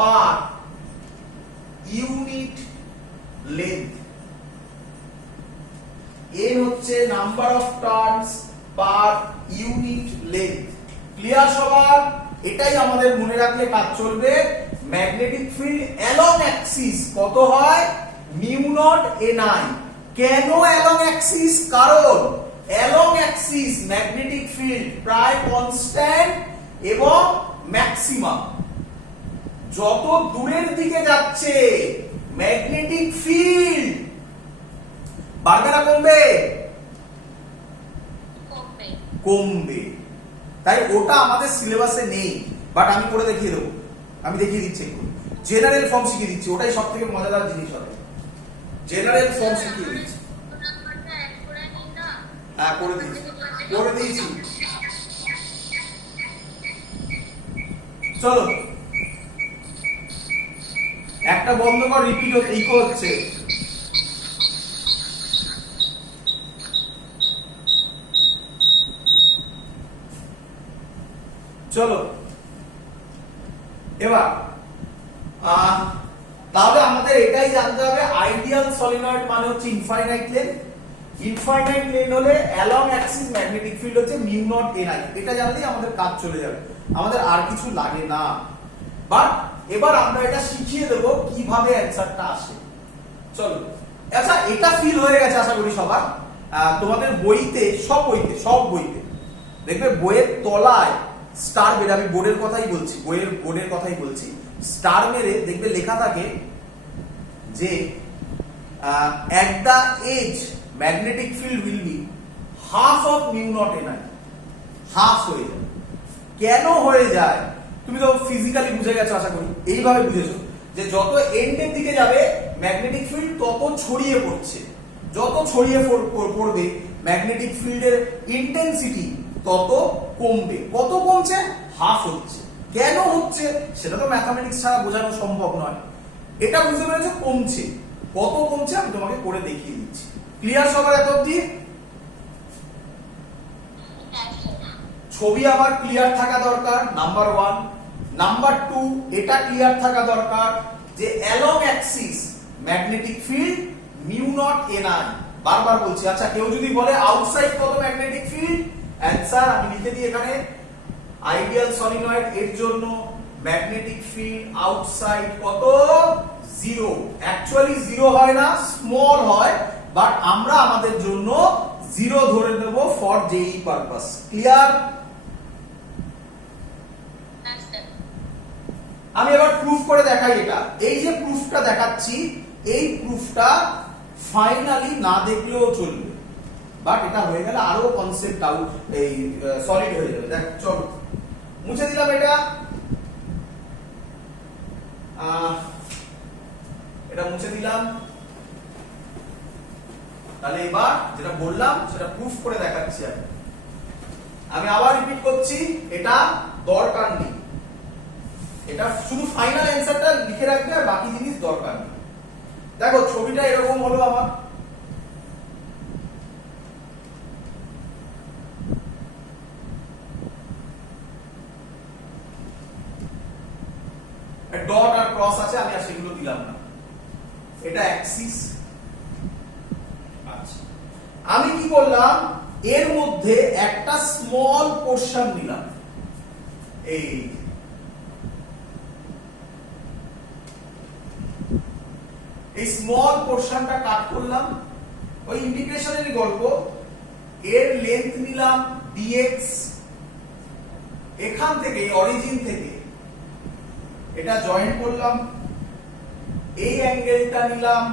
Per unit length, n হচ্ছে number of turns per unit length. Clear সবার? এটাই আমাদের মনে রাখলে কাজ চলবে। ম্যাগনেটিক ফিল্ড অ্যালং অ্যাক্সিস কত হয়? Mu naught ni। কেন অ্যালং অ্যাক্সিস? কারণ অ্যালং অ্যাক্সিস ম্যাগনেটিক ফিল্ড প্রায় কনস্ট্যান্ট এবং ম্যাক্সিমাম। যত দূরের দিকে যাচ্ছে ম্যাগনেটিক ফিল্ড বাড়বে না কমবে? কমবে। তাই ওটা আমাদের সিলেবাসে নেই, বাট আমি করে দেখিয়ে দেবো। আমি দেখিয়ে দিচ্ছি একটু, জেনারেল ফর্ম শিখিয়ে দিচ্ছি, ওটাই সব থেকে মজাদার জিনিস হবে। জেনারেল ফর্ম শিখিয়ে দিচ্ছি। হ্যাঁ করে দিয়েছি। চলো একটা বন্ধ কর, রিপিট হচ্ছে, ইকো হচ্ছে। চলো এবার তাহলে আমাদের এটাই জানতে হবে, আইডিয়াল সলিনয়েড মানে হচ্ছে ইনফাইনাইট লেন্থ। ইনফাইনাইট লেন্থ হলে অ্যালং অ্যাক্সিস ম্যাগনেটিক ফিল্ড হচ্ছে মিউ নট ni। এটা জানলেই আমাদের কাজ চলে যাবে, আমাদের আর কিছু লাগে না। বাট এবার আমরা এটা শিখিয়ে দেব কিভাবে অ্যানসারটা আসে। চলো, আচ্ছা এটা ফিল হয়ে গেছে আশা করি সবার। তোমাদের বইতে, সব বইতে দেখবে বইয়ের তলায় স্টার মেরে, আমি বোর্ডের কথাই বলছি, বোর্ডের কথাই বলছি, স্টার মেরে দেখবে লেখা থাকে যে at the edge magnetic field will be half of mu naught ni। Half হয়ে যায়। কেন হয়ে যায়? তুমি তো ফিজিক্যালি বুঝে গেছো আশা করি, এইভাবে বুঝেছো যে যত এন্ডের দিকে যাবে ম্যাগনেটিক ফিল্ড তত ছড়িয়ে পড়ছে, যত ছড়িয়ে পড়বে ম্যাগনেটিক ফিল্ডের ইন্টেন্সিটি তত কমবে। কত কমছে? হাফ হচ্ছে। কেন হচ্ছে সেটা তো ম্যাথমেটিক্স ছাড়া বোঝানো সম্ভব নয়। এটা বুঝতে পেরেছো? কমছে। কত কমছে আমি তোমাকে করে দেখিয়ে দিচ্ছি। ক্লিয়ার সবার এত অবধি? ছবি আমার ক্লিয়ার থাকা দরকার, নাম্বার 1। নাম্বার 2, এটা ক্লিয়ার থাকা দরকার যে along Axis magnetic field mu naught ni। বারবার বলছি। আচ্ছা কেউ যদি বলে আউটসাইড কত ম্যাগনেটিক ফিল্ড, অ্যানসার আমি লিখে দিই এখানে, আইডিয়াল সলিনয়েড এর জন্য ম্যাগনেটিক ফিল্ড আউটসাইড কত? 0। অ্যাকচুয়ালি 0 হয় না, স্মল হয়, বাট আমরা আমাদের জন্য 0 ধরে দেব ফর জেই পারপাস। ক্লিয়ার? আমি এবার প্রুফ করে দেখাই এটা। এই যে প্রুফটা দেখাচ্ছি, এই প্রুফটা ফাইনালি না দেখলেও চলবে, বাট এটা হয়ে গেলে আরো কনসেপ্ট আউট, এই সলিড হয়ে যাবে। দেখ চলো মুছে দিলাম এটা, এটা মুছে দিলাম। তাহলে এবার যেটা বললাম সেটা প্রুফ করে দেখাচ্ছি। আমি আবার রিপিট করছি, এটা দরকার নেই, এটা শুধু ফাইনাল অ্যানসারটা লিখে রাখবে, আর বাকি জিনিস দরকার নেই। দেখো ছবিটা এরকম হলো আমার, ডট আর ক্রস আছে, আমি আর সেগুলো দিলাম না। এটা অ্যাক্সিস। আচ্ছা আমি কি করলাম, এর মধ্যে একটা স্মল পোরশন নিলাম, এই স্মল পোরশনটা কাট করলাম, ওই ইন্টিগ্রেশনেরই গল্প। এর লেন্থ নিলাম dx, এখান থেকে অরিজিন থেকে এটা জয়েন করলাম, এই অ্যাঙ্গেলটা নিলাম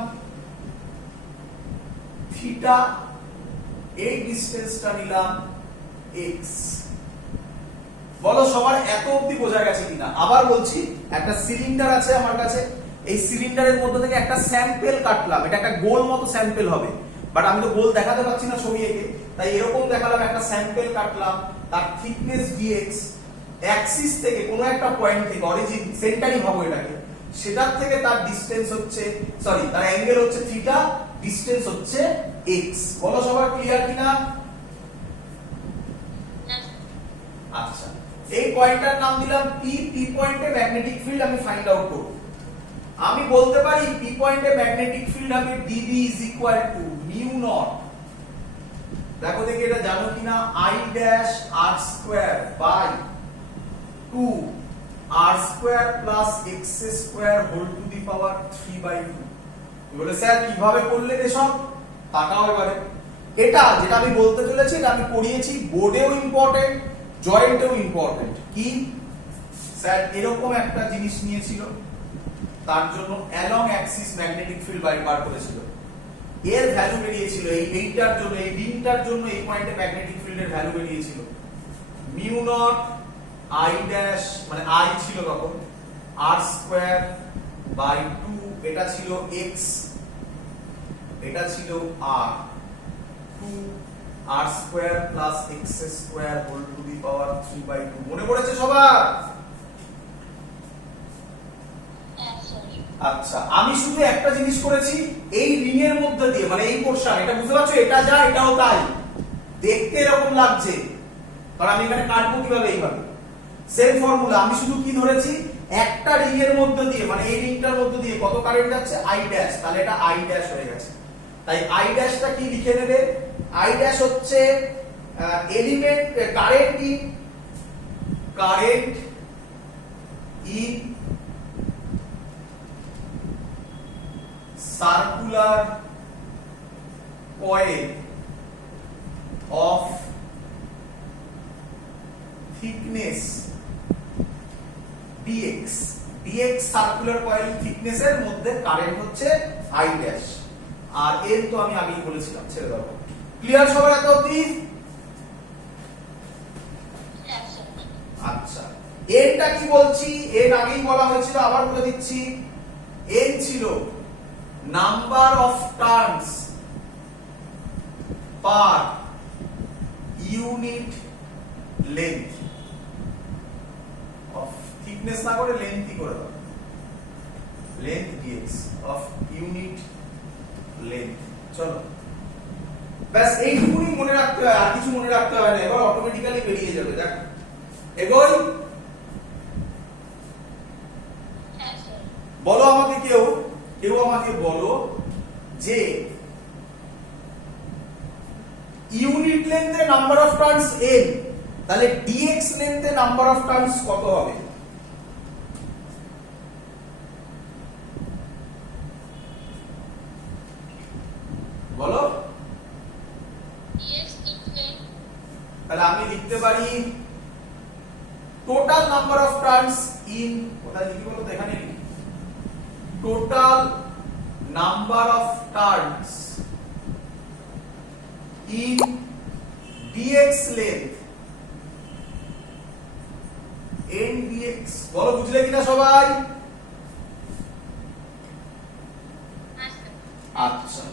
থিটা, এই ডিসটেন্সটা নিলাম x। বলো সবার এত অবধি বোঝা গেছে কিনা? আবার বলছি, একটা সিলিন্ডার আছে আমার কাছে, এই সিলিন্ডারের মধ্যে থেকে একটা স্যাম্পল কাটলাম, এটা একটা গোল মতো স্যাম্পল হবে, বাট আমি তো গোল দেখাতে পারছি না ছবি এঁকে, তাই এরকম দেখালাম, একটা স্যাম্পল কাটলাম, তার থিকনেস dx, অ্যাক্সিস থেকে কোনো একটা পয়েন্ট থেকে, অরিজিন সেন্টারই ভাবো এটাকে, সেটার থেকে তার ডিসটেন্স হচ্ছে, সরি তার অ্যাঙ্গেল হচ্ছে থিটা, ডিসটেন্স হচ্ছে x। বলো সবার ক্লিয়ার কিনা? আচ্ছা এই পয়েন্টটার নাম দিলাম পি। পি পয়েন্টে ম্যাগনেটিক ফিল্ড আমি ফাইন্ড আউট করব। আমি বলতে পারি পি পয়েন্টে ম্যাগনেটিক ফিল্ড হবে dB মিউ নট, দেখো দেখি এটা জানো কিনা, I dash r square by 2 r square plus x square whole to the power 3/2। বলে স্যার কিভাবে করলেন এসব? তাকাও এবারে, এটা যেটা আমি বলতে চলেছি এটা আমি পড়িয়েছি, বোর্ডেও ইম্পর্টেন্ট, জয়েন্টেও ইম্পর্টেন্ট। কি স্যার এরকম একটা জিনিস নিয়েছিল, তার জন্য অ্যালং অ্যাক্সিস ম্যাগনেটিক ফিল্ড বার করেছিল, এর ভ্যালু বেরিয়েছিল এইটার জন্য, এই রিংটার জন্য এই পয়েন্টে ম্যাগনেটিক ফিল্ডের ভ্যালু বেরিয়েছিল মিউ নট I ড্যাশ, মানে I ছিল তখন r স্কয়ার বাই 2, এটা ছিল x, এটা ছিল r, 2 r square plus x square whole to the power 3/2। মনে পড়েছে সবার? আচ্ছা, আমি শুধু একটা জিনিস করেছি, এই রিং এর মধ্যে দিয়ে, মানে এই পোরশন, এটা বুঝতে পারছো, এটা যা এটাও তাই, দেখতে এরকম লাগছে, কারণ আমি এখানে কাটবো কিভাবে, এইভাবে সেম ফর্মুলা। আমি শুধু কি ধরেছি, একটা রিং এর মধ্যে দিয়ে, মানে এই রিংটার মধ্যে দিয়ে কত কারেন্ট যাচ্ছে, I ড্যাশ, তাহলে এটা I ড্যাশ হয়ে গেছে। তাই I ড্যাশটা কি লিখে নেবে, I ড্যাশ হচ্ছে element current in circular coil of thickness dx, dx circular coil thickness এর মধ্যে কারেন্ট হচ্ছে I ড্যাশ, আর এর তো আমি আগেই বলেছিলাম, ছেড়ে দাও। ক্লিয়ার সবার এত অবধি? আচ্ছা, এরটা কি বলছি, এর আগেই বলা হয়েছিল, আবার বলে দিচ্ছি, এর ছিল number of turns per unit length of thickness, না করে লেন্থই করে দাও, length dx of unit length. চলো ব্যাস এইটুকুনি মনে রাখতে হয়, আর কিছু মনে রাখতে হয় না, এবার অটোমেটিক্যালি বেরিয়ে যাবে। দেখ এগোই, বলো আমাকে কেউ আমাকে বলো যে ইউনিট লেন্থে নাম্বার অফ টার্নস n, তাহলে dx লেন্থে নাম্বার অফ টার্নস কত হবে? বলো। তাহলে আমি লিখতে পারি total number of turns in, কোথায় লিখি বলো তো, এখানে লিখি, total number of turns in dx length n dx। বলো বুঝলে কিনা সবাই? আচ্ছা,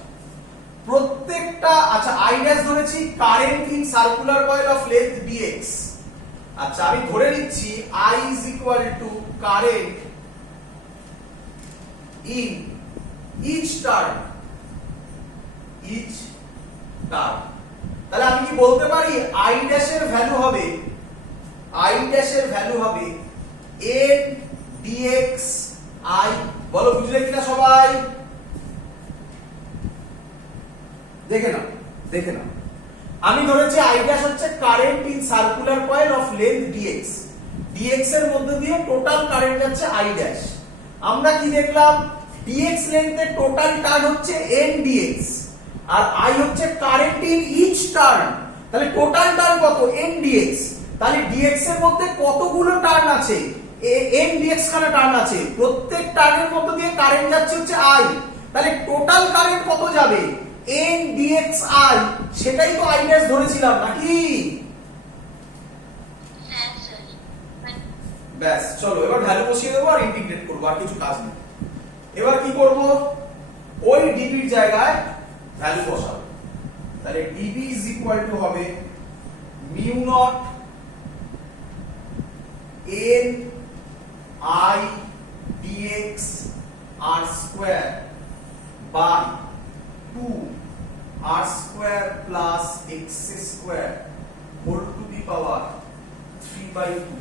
প্রত্যেকটা, আচ্ছা I ড্যাশ ধরেছি current in circular coil of length dx। আচ্ছা আমি ধরে নিচ্ছি I is equal to current in each turn, তাহলে আমি কি বলতে পারি I ড্যাশ এর ভ্যালু হবে, I ড্যাশ এর ভ্যালু হবে n dx I। বলো বুঝলে কিনা সবাই? দেখে নাও, আমি ধরেছি I ড্যাশ হচ্ছে current in circular coil of length dx, dx এর মধ্যে দিয়ে টোটাল কারেন্ট যাচ্ছে I ড্যাশ। আমরা কি দেখলাম, dx লেন্থের টোটাল টার্ন হচ্ছে n dx, আর I হচ্ছে কারেন্ট ইন ইচ টার্ন, তাহলে টোটাল টার্ন কত, n dx। তাহলে dx এর মধ্যে কতগুলো টার্ন আছে, n dx খানা টার্ন আছে, প্রত্যেক টার্নের মধ্যে দিয়ে কারেন্ট যাচ্ছে হচ্ছে I, তাহলে টোটাল কারেন্ট কত যাবে, n dx I, সেটাই তো I ড্যাশ ধরেছিলাম নাকি? ব্যাস চলো এবার ভ্যালু বসিয়ে দেবো আর ইন্টিগ্রেট করবো, আর কিছু কাজ নেই। এবার কি করব, ওই dB এর জায়গায় ভ্যালু বসাবো, তাহলে dB is equal to হবে mu naught n I dx r square by 2 r square plus x square whole to the power 3/2। 3/2।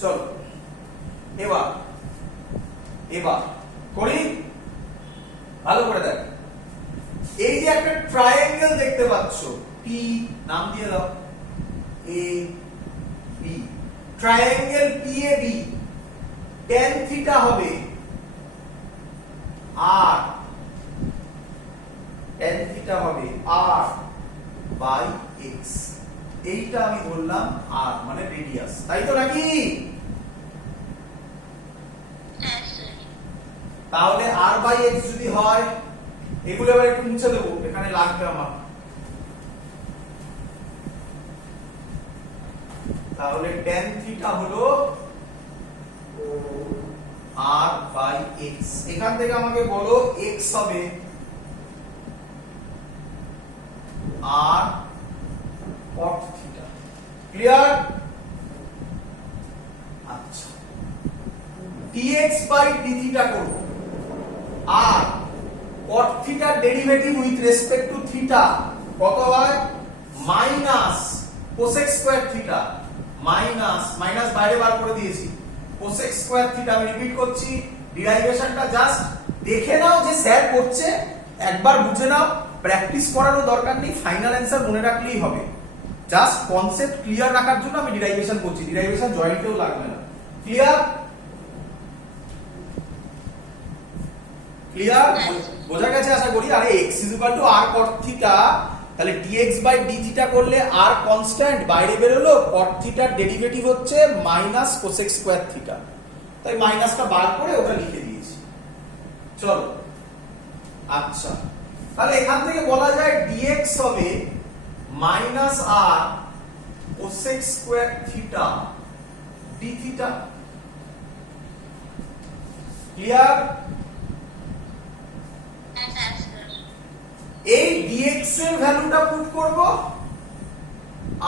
চলো এবার করি, ভালো করে দেখ। এই যে একটা ট্রায়াঙ্গেল দেখতে পাচ্ছ, পি নাম দিয়ে দাও, A B, triangle P A B, tan theta হবে r, tan থিটা হবে r বাই x। এইটা আমি বললাম r মানে রেডিয়াস, তাই তো নাকি? তাহলে r বাই x যদি হয়, এগুলো এবার একটু মুছে দেবো, এখানে লাগবে আমার। তাহলে tan থিটা হলো r বাই x। এখান থেকে আমাকে বলো x হবে r cot থিটা। ক্লিয়ার? আচ্ছা, dx বাই d থিটা করব, আর cot থিটার derivative with respect to theta কত হয়? Minus cosec square theta, minus বাইরে বার করে দিয়েছি, cosec স্কয়ার থিটা। আমি রিপিট করছি, ডিরাইভেশনটা জাস্ট দেখে নাও যে স্যার করছে, একবার বুঝে নাও, প্র্যাকটিস করারও দরকার নেই, ফাইনাল অ্যানসার মনে রাখলেই হবে। জাস্ট কনসেপ্ট ক্লিয়ার রাখার জন্য আমি ডিরাইভেশন করছি, ডিরাইভেশন জয়েন্টেও লাগবে না। ক্লিয়ার? ক্লিয়ার? বোঝা গেছে আশা করি। আরে x r cot থিটা, তাহলে dx বাই d থিটা করলে r কনস্ট্যান্ট, বাইরে বের হলো, cot থিটার ডেরিভেটিভ হচ্ছে মাইনাস cosec স্কয়ার থিটা, তাই মাইনাসটা বার করে ওটা লিখে দিয়েছি। চলো, আচ্ছা, তাহলে এখান থেকে বলা যায় dx হবে minus r cosec square theta d theta. Clear? এই dx এর ভ্যালুটা পুট করব,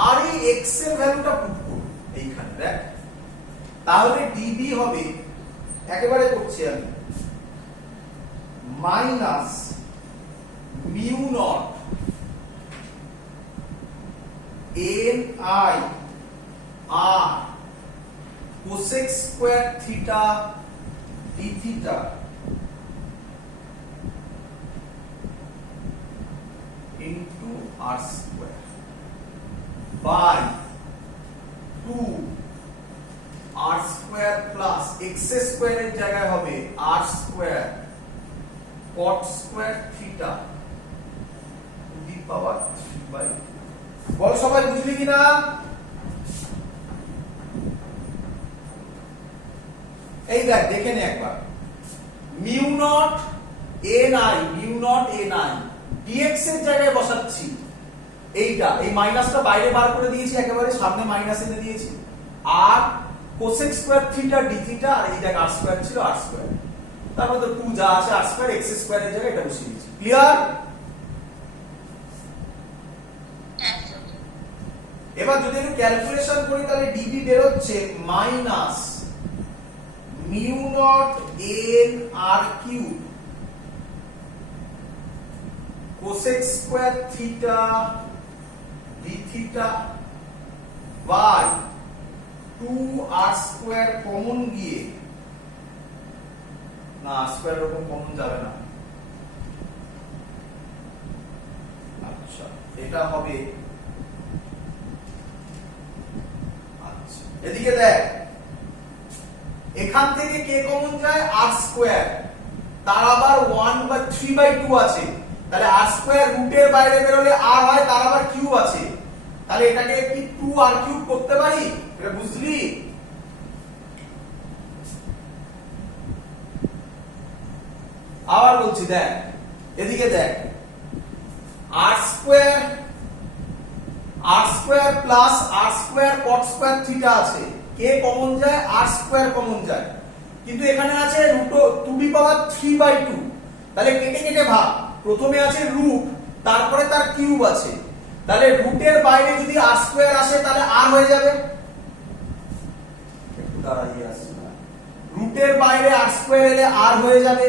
আর এই x এর ভ্যালুটা পুট করব এইখানে, দেখ। তাহলে db হবে, একেবারে করছি আমি, minus mu naught n i r cosec square theta d theta into r square by 2 r square plus x square এর জায়গায় হবে r square cot square theta to the power 3 by, বল সবাই বুঝলি কিনা? এই দেখ, দেখে নে একবার, মিউ নট ni dx এর জায়গায় বসাচ্ছি এইটা, এই মাইনাসটা বাইরে বার করে দিয়েছি, একেবারে সামনে মাইনাস এনে দিয়েছি, আর cosec square theta d theta, আর এই জায়গায় r স্কয়ার ছিল r স্কয়ার, তারপর তো 2 যা আছে r স্কয়ার x স্কয়ার এর জায়গায় এটা বসিয়ে দিয়েছি। ক্লিয়ার? এবার যদি আমি ক্যালকুলেশন করি, তাহলে db বের হচ্ছে minus mu naught n r cube cosec square theta d theta by 2r square common গিয়ে, না স্কয়ার রকম কমন যাবে না, আচ্ছা এটা হবে, আচ্ছা এদিকে দেখ, এখান থেকে কে কমন যায়? r স্কয়ার, তার আবার 1 বা 3/2 আছে, তাহলে r স্কয়ার রুটের বাইরে বের হলে r হয়, তার আবার কিউব আছে, তাহলে এটাকে কি 2r কিউব করতে পারি? এটা বুঝলি? আবার বলছি, দেখ এদিকে দেখ, r square plus r square cot square theta আছে, কে কমন যায়? r স্কয়ার কমন যায়, কিন্তু এখানে আছে রুট 2/3/2, তাহলে কেটে কেটে ভাগ, প্রথমে আছে রুট, তারপরে তার কিউব আছে, তাহলে রুটের বাইরে যদি r স্কয়ার আসে তাহলে r হয়ে যাবে, একটু দাঁড়াইয়ে আসছে না, রুটের বাইরে r স্কয়ার এলে r হয়ে যাবে,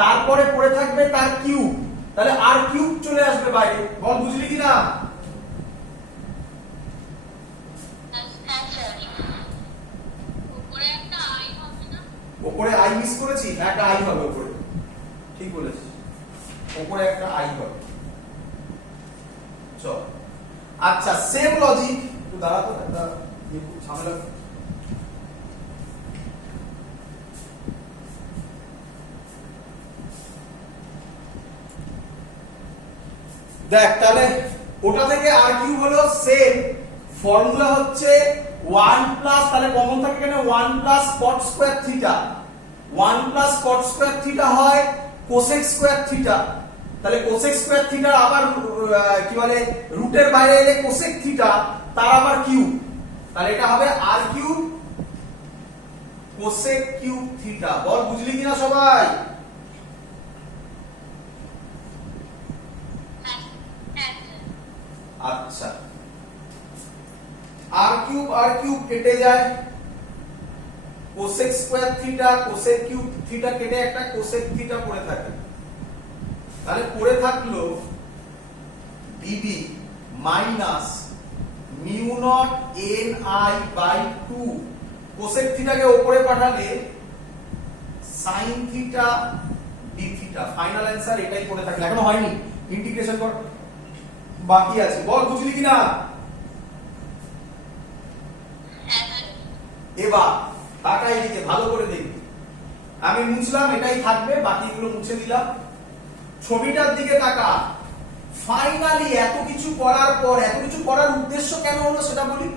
তারপরে পড়ে থাকবে তার কিউব, তাহলে r কিউব চলে আসবে বাইরে। বল বুঝলি কিনা? আই মিস করেছি, একটা আই হবে উপরে, ঠিক বলেছিস, উপরে একটা আই হবে। চল আচ্ছা সেম লজিক, একটু দাঁড়া তো, একটা ঝামেলা। দেখ তাহলে ওটা থেকে আর কিউ হলো সেম, ফর্মুলা হচ্ছে 1 প্লাস, তাহলে কমন থাকে এখানে 1 plus cot square theta, 1 plus cot square theta হয় কোসেক স্কয়ার থিটা, তাহলে কোসেক স্কয়ার থিটার আবার কি বলে রুটের বাইরে এলে কোসেক থিটা, তার আবার কিউ, তাহলে এটা হবে আর কিউ কোসেক কিউব থিটা। বল বুঝলি কিনা সবাই? আচ্ছা আর কিউব কেটে যায়, cosec square theta cosec cube theta কেটে একটা কোসেক থিটা পড়ে থাকে, তাহলে পড়ে থাকলো d B minus mu naught N I by 2, cosec থিটাকে উপরে পাঠালে sine theta d theta, final answer এটাই পড়ে থাকলো। এখনো হয়নি, ইন্টিগ্রেশন কর বাকি আছে। বল বুঝলি কিনা? এবার টাকা এদিকে ভালো করে দেখবি, আমি মুছলাম, এটাই থাকবে, বাকিগুলো মুছে দিলাম। ছবিটার দিকে তাকা। ফাইনালি এত কিছু করার পর, এত কিছু করার উদ্দেশ্য কেন হলো সেটা বলি।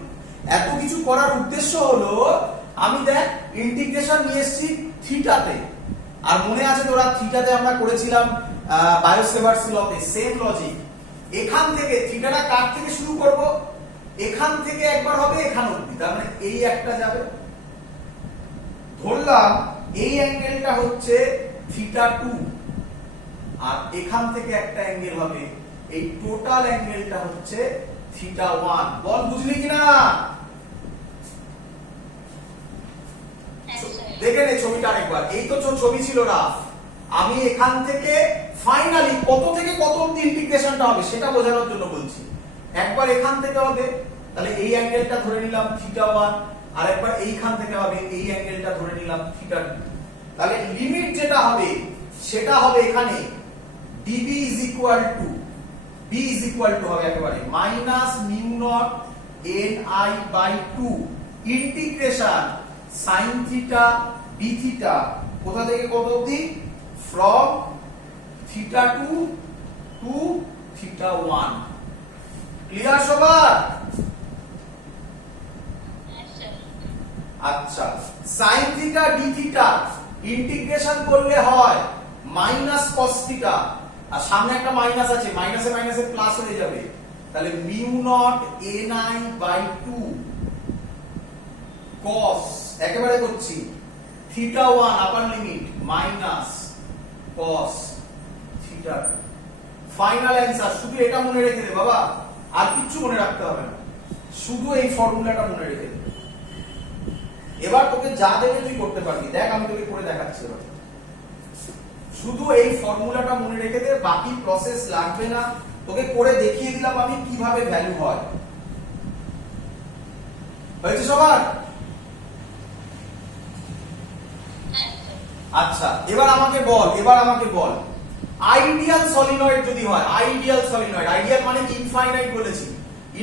এত কিছু করার উদ্দেশ্য হলো আমি দেখ ইন্টিগ্রেশন নিয়ে এসেছি থিটাতে, আর মনে আছে তোরা থিটাতে আমরা করেছিলাম বায়োসেভার্স লতে, সেম লজিক। এখান থেকে থিটাটা কার থেকে শুরু করব, এখান থেকে একবার হবে এখান অবধি, তার মানে এই একটা যাবে, ধরলাম এই অ্যাঙ্গেলটা হচ্ছে থিটা 2, আর এখান থেকে একটা অ্যাঙ্গেল হবে, এই টোটাল অ্যাঙ্গেলটা হচ্ছে থিটা 1। বল বুঝলি কিনা? দেখে নে ছবিটা আরেকবার, এই তো ছবি ছিল রাফ, আমি এখান থেকে ফাইনালি কত থেকে কত অবধি ইন্টিগ্রেশনটা হবে সেটা বোঝানোর জন্য বলছি। একবার এখান থেকে হবে, তাহলে এই অ্যাঙ্গেলটা ধরে নিলাম থিটা 1, আর একবার এইখান থেকে হবে, এই অ্যাঙ্গেলটা ধরে নিলাম থিটা 2, তাহলে লিমিট যেটা হবে সেটা হবে এখানে db is equal to b is equal to হবে একেবারে minus mu naught ni by 2 integration sin theta d theta, কোথা থেকে কত অবধি, from theta 2 to theta 1। Clear সবার? আচ্ছা sin theta d theta integration করলে হয় মাইনাস cos থিটা, আর সামনে একটা মাইনাস আছে, মাইনাসে মাইনাসে প্লাস হয়ে যাবে, তাহলে mu naught ni by 2 cos, একেবারে করছি theta 1 upper limit minus cos theta 2। Final answer শুধু এটা মনে রেখে দে বাবা, আর কিছু মনে রাখতে হবে না, শুধু এই ফর্মুলাটা মনে রেখে দে। এবার তোকে যা দেবে তুই করতে পারবি, দেখ আমি তোকে করে দেখাচ্ছি। এবার শুধু এই ফর্মুলাটা মনে রেখে দে, বাকি প্রসেস লাগবে না, তোকে করে দেখিয়ে দিলাম আমি কিভাবে ভ্যালু হয়। হয়েছে সবার? আচ্ছা এবার আমাকে বল আইডিয়াল সলিনয়েড যদি হয়, আইডিয়াল সলিনয়েড, আইডিয়াল মানে কি, ইনফাইনাইট বলেছি,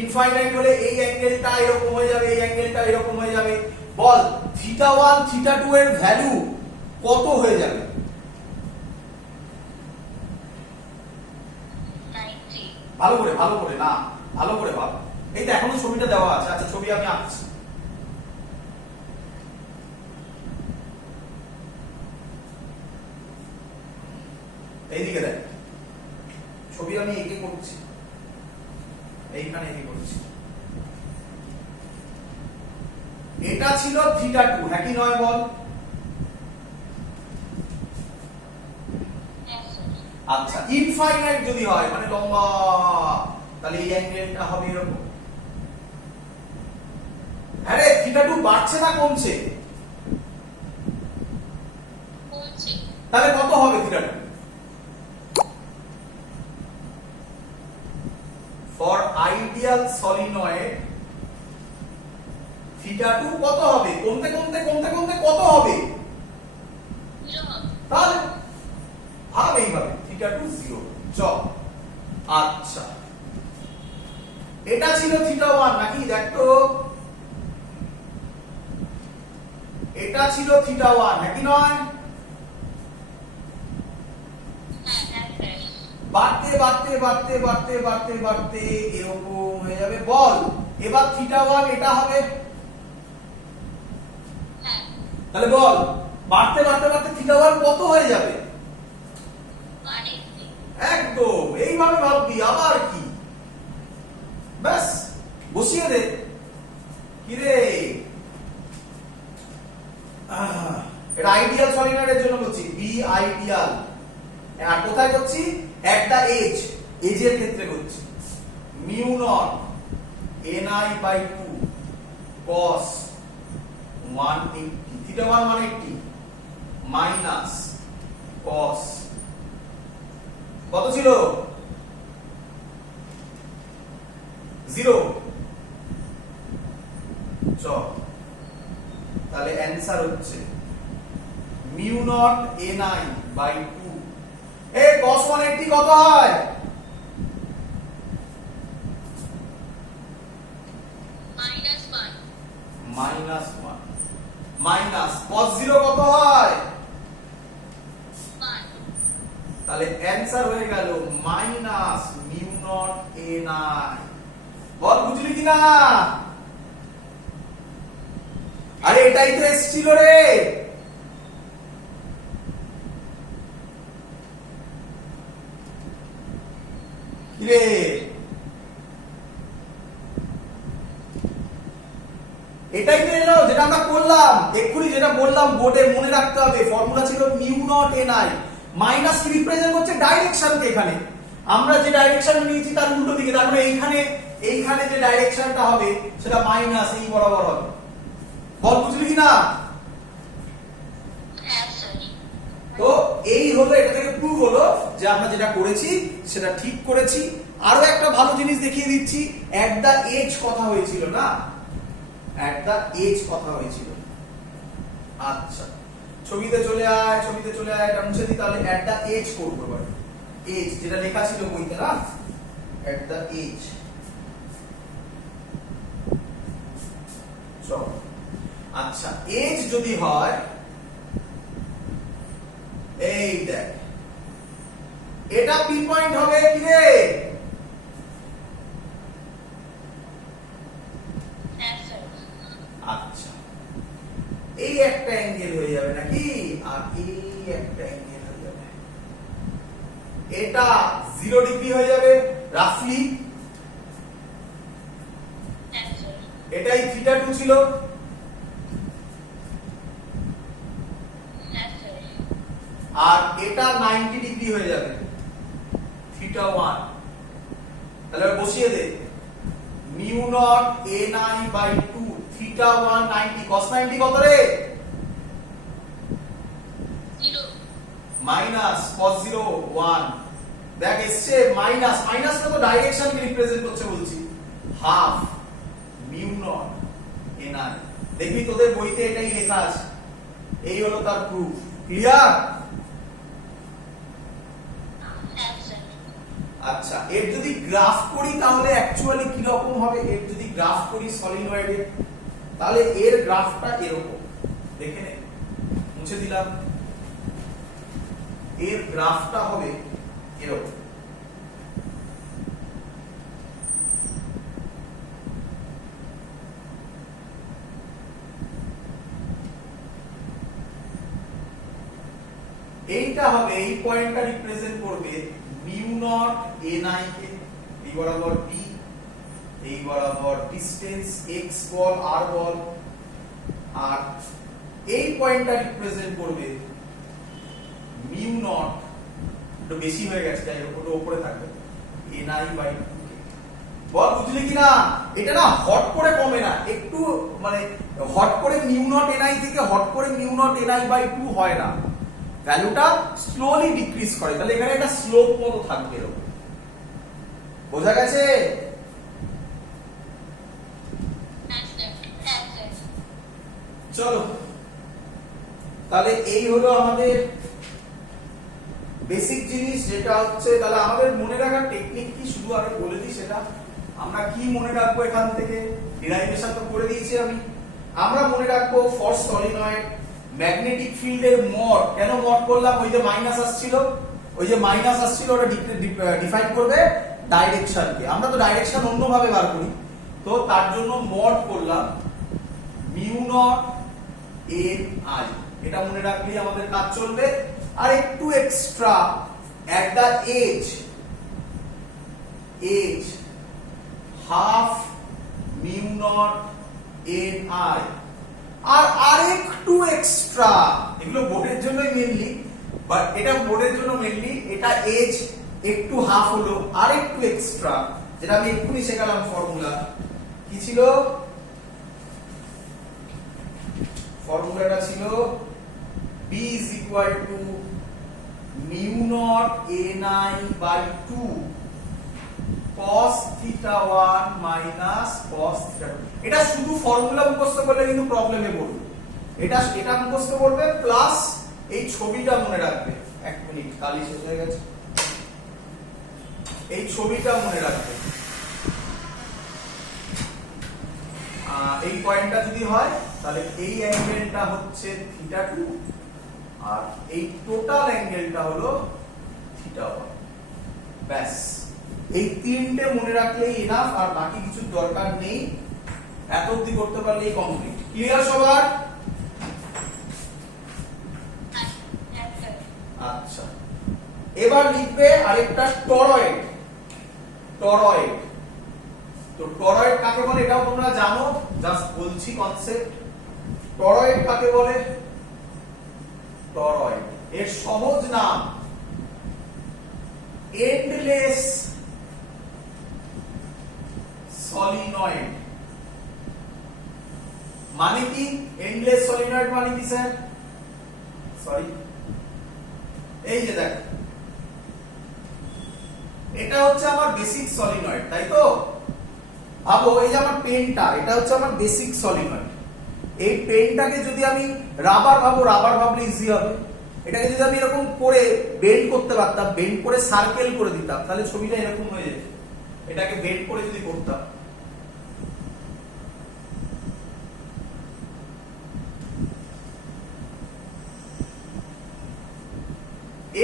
ইনফাইনাইট হলে এই অ্যাঙ্গেলটা এরকম হয়ে যাবে, এই অ্যাঙ্গেলটা এরকম হয়ে যাবে। বল থিটা 1 থিটা 2 এর ভ্যালু কত হয়ে যাবে? 90। ভালো করে না, ভালো করে ভাব। এই তো এখনো ছবিটা দেওয়া আছে। আচ্ছা ছবি আমি আঁকছি। এইদিকে দেখ, ছবি আমি এঁকে করছি, এইখানে এঁকে করছি। এটা ছিল থিটা 2, হ্যাঁ কি নয় বল? আচ্ছা ইনফাইনাইট যদি হয় মানে লম্বা, তাহলে এই অ্যাঙ্গেলটা হবে এরকম। আরে থিটা 2 বাড়ছে না কমছে? কমছে। তাহলে কত হবে theta 2? For ideal solenoid theta 2 কত হবে? কমতে কত হবে? আচ্ছা, এটা ছিল থিটা 1 নাকি? দেখো এটা ছিল থিটা 1 নাকি নয়? বাড়তে বাড়তে বাড়তে বাড়তে বাড়তে বাড়তে এরকম হয়ে যাবে বল। এবার থিটা 1 এটা হবে, তাহলে বল বাড়তে বাড়তে বাড়তে থিটা 1 কত হয়ে যাবে? একদম এইভাবে ভাববি, আবার কি, ব্যাস বসিয়ে দে। কি রে, এটা আইডিয়াল সলিনয়েডের জন্য বলছি, বি আইডিয়াল। আর কোথায় করছি? এট দা এজ, এজের ক্ষেত্রে করছি। Mu naught ni by 2 cos 180, theta 1 মানে 80 মাইনাস cos কত ছিল? 0। চল তাহলে অ্যানসার হচ্ছে মিউ নট ni বাই 2। এ cos 180 কত হয়? মাইনাস 1 মাইনাস cos 0 কত হয়? তাহলে অ্যানসার হয়ে গেল মাইনাস মিউ নট ni। বল বুঝলি কিনা? আরে এটাই তো এসেছিল রে। কি রে, এটাই তো এলো যেটা আমরা করলাম এক্ষুনি, যেটা বললাম বোর্ডে মনে রাখতে হবে। ফর্মুলা ছিল মিউ নট ni, মাইনাস কি রিপ্রেজেন্ট করছে? ডাইরেকশনকে। এখানে আমরা যে ডাইরেকশন নিয়েছি তার উল্টো দিকে, তার মানে এইখানে যে ডাইরেকশনটা হবে সেটা মাইনাস এই বরাবর হবে। বল বুঝলি কিনা? তো এই হলো, এটা থেকে প্রুভ হলো যে আমরা যেটা করেছি সেটা ঠিক করেছি। আরো একটা ভালো জিনিস দেখিয়ে দিচ্ছি, এট দা এজ কথা হয়েছিল না, এট দা এজ কথা হয়েছিল। আচ্ছা ছবিতে চলে আয়, ছবিতে চলে আয়, এটা মুছে দিই। তাহলে এট দা এজ করবো এবার, এজ যেটা লেখা ছিল বইতে না, এট দা এজ। চল আচ্ছা, এজ যদি হয় এই দেখ, এটা পি পয়েন্ট হবে কি রে? আচ্ছা এই একটা অ্যাঙ্গেল হয়ে যাবে নাকি, আর এই একটা অ্যাঙ্গেল হয়ে যাবে, এটা 0 ডিগ্রি হয়ে যাবে রাফলি। এটাই থিটা 2 ছিল, আর এটা 90 ডিগ্রি হয়ে যাবে থিটা 1। তাহলে বসিয়ে দে mu naught ni by 2 theta 1 90 cos 90 কত রে? 0 মাইনাস cos 0 1। দেখ এসছে মাইনাস, মাইনাসটা তো ডাইরেকশনকে রিপ্রেজেন্ট করছে বলছি, হাফ মিউ নট ni। দেখবি তোদের বইতে এটাই লেখা আছে। এই হলো তার প্রুফ। ক্লিয়ার? আচ্ছা এর যদি গ্রাফ করি তাহলে অ্যাকচুয়ালি কি রকম হবে? এর যদি গ্রাফ করি সলিনয়েডের, তাহলে এর গ্রাফটা এরকম, দেখে নে, মুছে দিলাম। এর গ্রাফটা হবে এরকম। এইটা হবে, এই পয়েন্টটা রিপ্রেজেন্ট করবে মিউ নট ni কে, এই বরাবর b, এই বরাবর ডিসটেন্স x বল r বল, আর এই পয়েন্টটা রিপ্রেজেন্ট করবে মিউ নট, একটু বেশি হয়ে গেছে যাই হোক, ওটা উপরে থাকবে ni বাই 2। বল বুঝলি কিনা? এটা না হট করে কমে না, একটু মানে হট করে মিউ নট ni থেকে হট করে মিউ নট ni বাই 2 হয় না, ভ্যালুটা স্লোলি ডিক্রিজ করে। তাহলে এখানে একটা স্লোপ মতো থাকবে এরকম। বোঝা গেছে? চলো তাহলে এই হলো আমাদের বেসিক জিনিস যেটা হচ্ছে, তাহলে আমাদের মনে রাখার টেকনিক কি শুধু আগে বলে দিই সেটা। আমরা কি মনে রাখবো এখান থেকে? ডিরাইভেশন তো করে দিয়েছি আমি। আমরা মনে রাখবো ফর সলিনয়েড ম্যাগনেটিক ফিল্ডের মড। কেন মড করলাম? ওই যে মাইনাস আসছিল, ওটা ডিফাইন করবে ডাইরেকশনকে। আমরা তো ডাইরেকশন অন্যভাবে বার করি, তো তার জন্য মড করলাম মিউ নট এন আই। এটা মনে রাখলেই আমাদের কাজ চলবে। আর একটু extra at the edge half mu naught N I. আর আরেকটু এক্সট্রা, এগুলো বোর্ডের জন্যই মেইনলি, বাট এটা বোর্ডের জন্য মেইনলি, এটা এজ একটু হাফ হলো, আরেকটু এক্সট্রা, যেটা আমি এক্ষুনি শেখালাম ফর্মুলা। কি ছিল ফর্মুলাটা? ছিল B is equal to mu naught ni by 2 cos theta 1 minus cos theta 2। এটা শুধু ফর্মুলা মুখস্থ করলে কিন্তু প্রবলেমে পড়বে। এটা মুখস্থ করবে প্লাস এই ছবিটা মনে রাখবে। এক মিনিট, কালি শেষ হয়ে গেছে। এই ছবিটা মনে রাখবে। এই পয়েন্টটা যদি হয় তাহলে এই অ্যাঙ্গেলটা হচ্ছে থিটা 2 আর এই টোটাল অ্যাঙ্গেলটা হলো থিটা 1। ব্যাস, এই তিনটে মনে রাখলেই এনাফ, আর বাকি কিছু দরকার নেই। এত অবধি করতে পারলেই কমপ্লিট। ক্লিয়ার সবার? আচ্ছা, এবার লিখবে আরেকটা টরয়েড। তো টরয়েড কাকে বলে এটাও তোমরা জানো, জাস্ট বলছি কনসেপ্ট। টরয়েড কাকে বলে? টরয়েড এর সহজ নাম এন্ডলেস সলিনয়েড। মানে কি এন্ডলেস সলিনয়েড মানে কি স্যার? সরি, এই যে দেখ, এটা হচ্ছে আমার বেসিক সলিনয়েড, তাই তো? ভাবো এই যে আমার পেনটা, এটা হচ্ছে আমার বেসিক সলিনয়েড। এই পেনটাকে যদি আমি রাবার ভাবলে ইজি হবে। এটাকে যদি আমি এরকম করে বেন্ড করতে পারতাম, বেন্ড করে সার্কেল করে দিতাম, তাহলে ছবিটা এরকম হয়ে যেত। এটাকে বেন্ড করে যদি করতাম,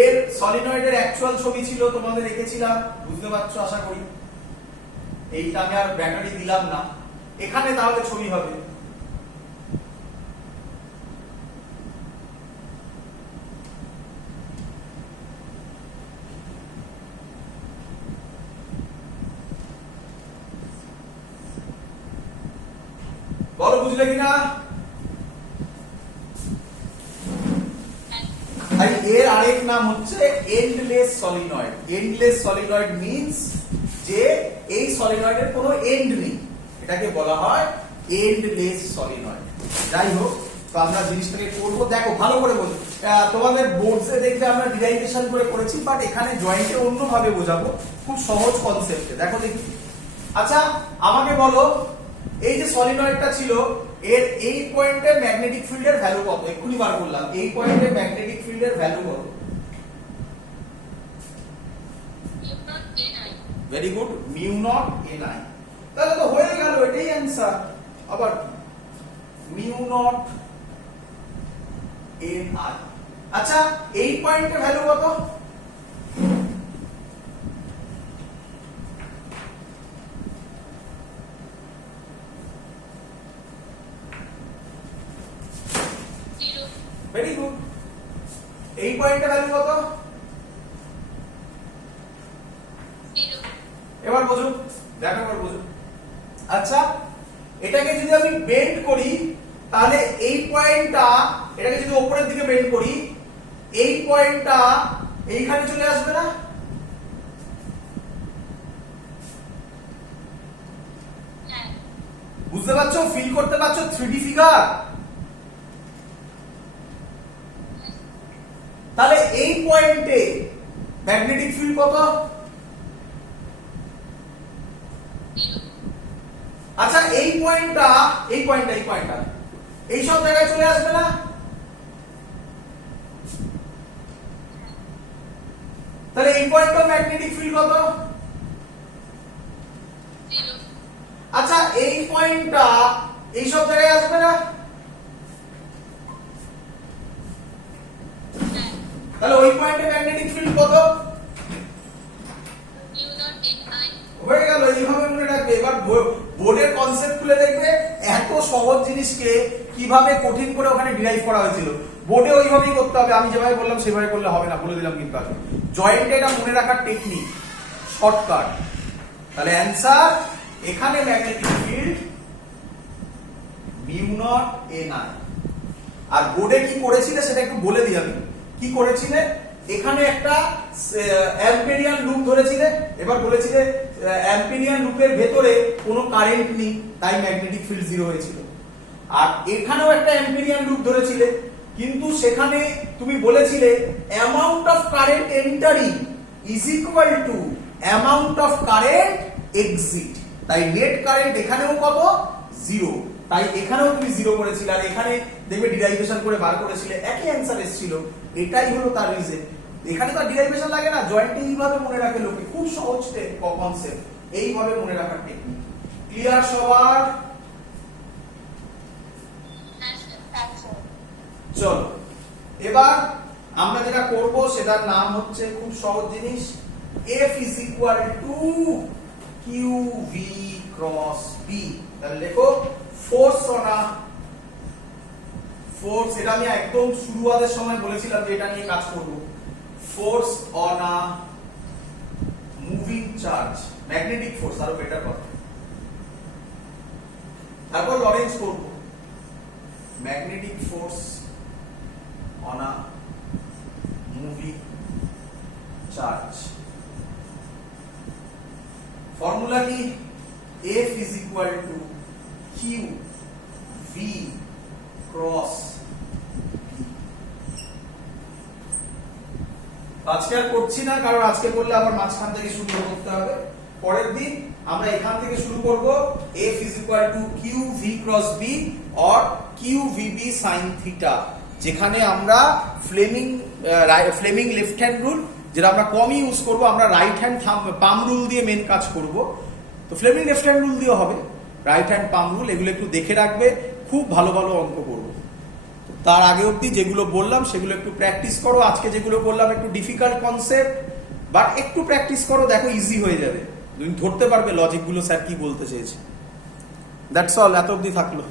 এর সলিনয়েডের অ্যাকচুয়াল ছবি ছিল, তোমাদের রেখেছিলাম, বুঝতে পারছো আশা করি। এইটা আমি আর ব্যাটারি দিলাম না, এখানে তাহলে ছবি হবে। বলো বুঝলে কিনা? এর আরেক নাম হচ্ছে endless solenoid. Endless solenoid means যে এই সলিনয়েডের কোনো এন্ড নেই, এটাকে বলা হয় এন্ডলেস সলিনয়েড। যাই হোক, তো আমরা জিনিসটাকে করব। দেখো ভালো করে বলি, তোমাদের বোর্ডসে দেখবে আমরা ডিরাইভেশন করে করেছি, বাট এখানে জয়েন্টে অন্যভাবে বোঝাবো, খুব সহজ কনসেপ্টে। দেখো দেখি। আচ্ছা আমাকে বলো, এই যে সলিনয়েডটা ছিল, এর এই পয়েন্টে ম্যাগনেটিক ফিল্ডের ভ্যালু কত? এক্ষুনি বার করলাম। এই পয়েন্টে ম্যাগনেটিক ফিল্ডের ভ্যালু কত? Very good, mu naught N I. তাহলে তো হয়ে গেল, এটাই অ্যান্সার। আবার মিউ নট এন আই। আচ্ছা এই পয়েন্টে ভ্যালু কত? Very good. এই পয়েন্টে ভ্যালু কত? এবার বুঝুন, দেখো এবার বুঝুন। আচ্ছা এটাকে যদি আমি বেন্ড করি, তাহলে এই পয়েন্টটা, এটাকে যদি উপরের দিকে বেন্ড করি, এই পয়েন্টটা এইখানে চলে আসবে না? বুঝতে পারছো? ফিল করতে পারছো 3D ফিগার? তাহলে এই পয়েন্টে ম্যাগনেটিক ফিল্ড কত? আচ্ছা এই পয়েন্টটা এই সব জায়গায় চলে আসবে না? তাহলে এই পয়েন্টটার ম্যাগনেটিক ফিল্ড কত? 0 আচ্ছা এই পয়েন্টটা এই সব জায়গায় আসবে না? হ্যাঁ তাহলে ওই পয়েন্টে ম্যাগনেটিক ফিল্ড কত? mu not ni হয়ে গেল। এইভাবে মনে রাখবে। এবার বোর্ডের কনসেপ্ট খুলে দেখবে এত সহজ জিনিসকে কিভাবে কঠিন করে ওখানে ডিরাইভ করা হয়েছিল। বোর্ডে ওইভাবেই করতে হবে, আমি যেভাবে বললাম সেভাবে করলে হবে না, বলে দিলাম কিন্তু আগে। জয়েন্ট এটা মনে রাখার টেকনিক, শর্টকাট। তাহলে অ্যানসার এখানে magnetic field mu naught N I. আর বোর্ডে কি করেছিলে সেটা একটু বলে দিই আমি। কি করেছিলে? এখানে একটা অ্যাম্পেরিয়ান লুপ ধরেছিলে, এবার বলেছিলে অ্যাম্পেরিয়ান লুপের ভেতরে কোনো কারেন্ট নেই, তাই ম্যাগনেটিক ফিল্ড 0 হয়েছিল। আর এখানেও একটা অ্যাম্পেরিয়ান লুপ ধরেছিলে, কিন্তু সেখানে তুমি বলেছিলে amount of current entering is equal to amount of current exit. তাই নেট কারেন্ট এখানেও কত? 0। তাই এখানেও তুমি 0 করেছিলে। আর এখানে দেখবে ডিরাইভেশন করে বার করেছিলে, একই অ্যান্সার এসেছিল। এটাই হলো তার রিজন। এখানে তো ডিরাইভেশন লাগে না, জয়েন্টে এইভাবে মনে রাখে লোকে, খুব সহজ কনসেপ্ট, এইভাবে মনে রাখার টেকনিক। ক্লিয়ার সবার? হ্যাঁ স্যার চলো এবার আমরা যেটা করব সেটার নাম হচ্ছে খুব সহজ জিনিস, F is equal to QV cross B। তাহলে লেখো ফোর্স অন আ ফোর্স, এটা আমি একদম শুরুয়াতের সময় বলেছিলাম যে এটা নিয়ে কাজ করব। Force on a moving charge, magnetic force আরো বেটার কথা। তারপর লরেন্স করব, magnetic force on a moving charge। Formula কি? F is equal to Q V cross B। আজকে আর করছি না, কারণ আজকে করলে আবার মাঝখান থেকে শুরু করতে হবে। পরের দিন আমরা এখান থেকে শুরু করব। F is equal to Q V cross B or Q V B sin theta, যেখানে আমরা ফ্লেমিং লেফট হ্যান্ড রুল, যেটা আমরা কমই ইউজ করব, আমরা রাইট হ্যান্ড পাম রুল দিয়ে মেন কাজ করব। তো ফ্লেমিং লেফট হ্যান্ড রুল দিয়ে হবে, রাইট হ্যান্ড পাম রুল, এগুলো একটু দেখে রাখবে, খুব ভালো ভালো অঙ্ক করবো। তার আগে অবধি যেগুলো বললাম সেগুলো একটু প্র্যাকটিস করো। আজকে যেগুলো বললাম একটু ডিফিকাল্ট কনসেপ্ট, বাট একটু প্র্যাকটিস করো, দেখো ইজি হয়ে যাবে, তুমি ধরতে পারবে লজিকগুলো স্যার কি বলতে চেয়েছে। দ্যাটস অল, এত অবধি থাকলো।